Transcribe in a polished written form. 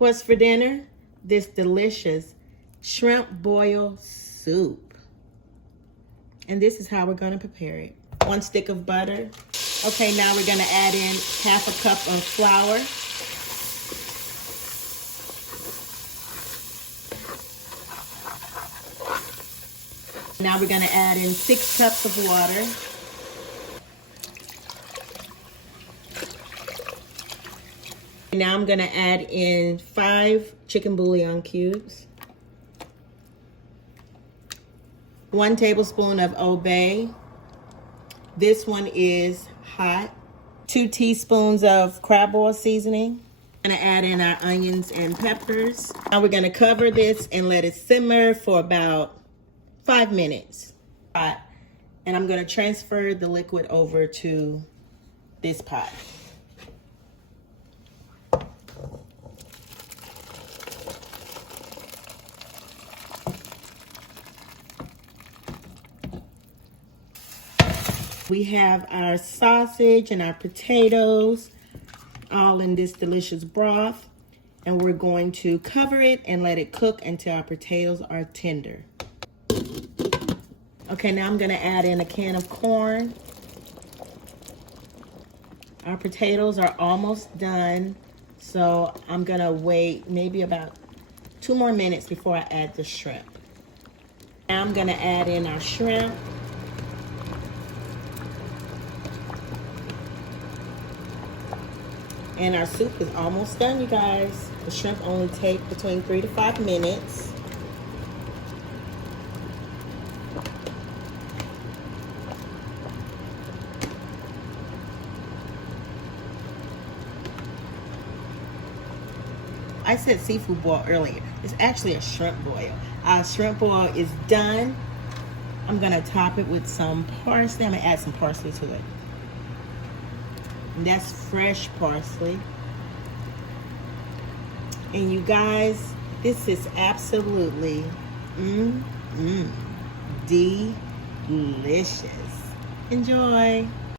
What's for dinner? This delicious shrimp boil soup. And this is how we're gonna prepare it. 1 stick of butter. Okay, now we're gonna add in 1/2 cup of flour. Now we're gonna add in 6 cups of water. Now I'm gonna add in 5 chicken bouillon cubes, 1 tablespoon of Old Bay. This one is hot. 2 teaspoons of crab oil seasoning. I'm gonna add in our onions and peppers. Now we're gonna cover this and let it simmer for about 5 minutes. And I'm gonna transfer the liquid over to this pot. We have our sausage and our potatoes all in this delicious broth. And we're going to cover it and let it cook until our potatoes are tender. Okay, now I'm gonna add in a can of corn. Our potatoes are almost done, so I'm gonna wait maybe about 2 more minutes before I add the shrimp. Now I'm gonna add in our shrimp. And our soup is almost done, you guys. The shrimp only take between 3 to 5 minutes. I said seafood boil earlier. It's actually a shrimp boil. Our shrimp boil is done. I'm gonna top it with some parsley. I'm gonna add some parsley to it. And that's fresh parsley. And you guys, this is absolutely delicious. Enjoy.